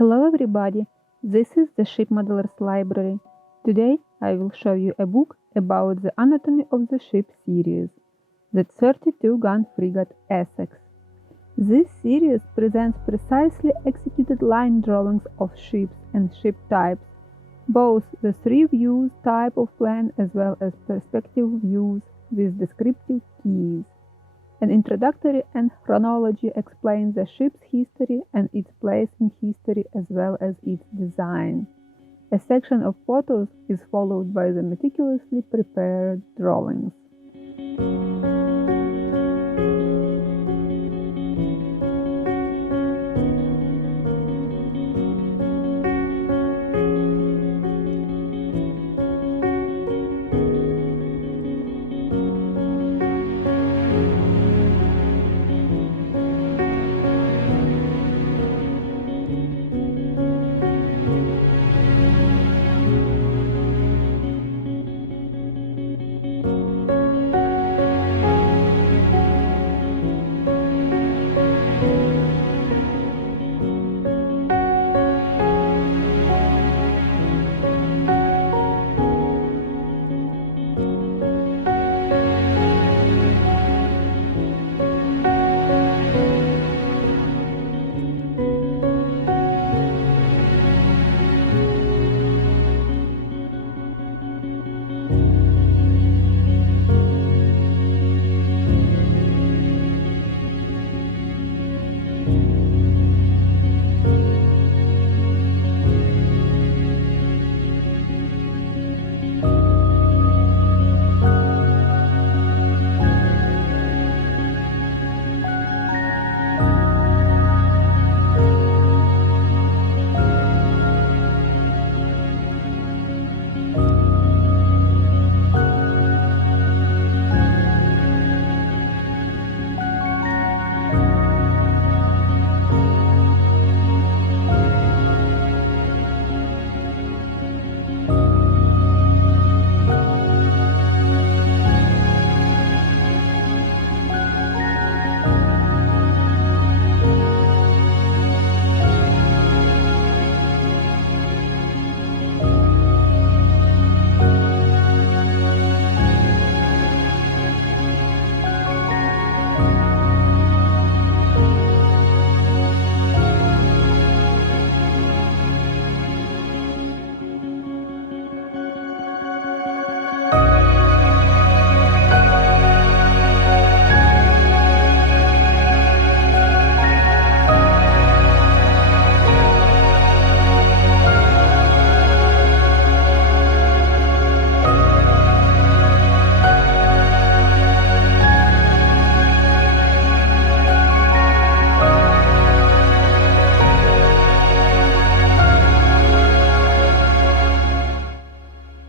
Hello everybody, this is the Ship Modelers Library. Today I will show you a book about the anatomy of the ship series, the 32-gun frigate Essex. This series presents precisely executed line drawings of ships and ship types, both the three views type of plan as well as perspective views with descriptive keys. An introductory and chronology explains the ship's history and its place in history as well as its design. A section of photos is followed by the meticulously prepared drawings.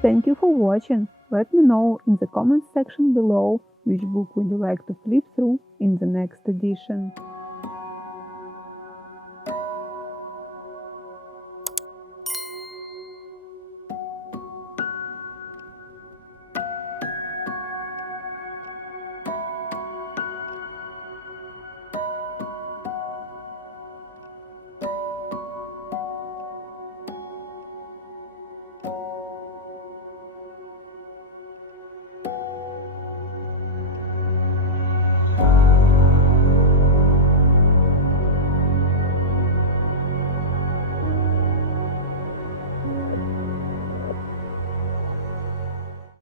Thank you for watching. Let me know in the comments section below which book would you like to flip through in the next edition.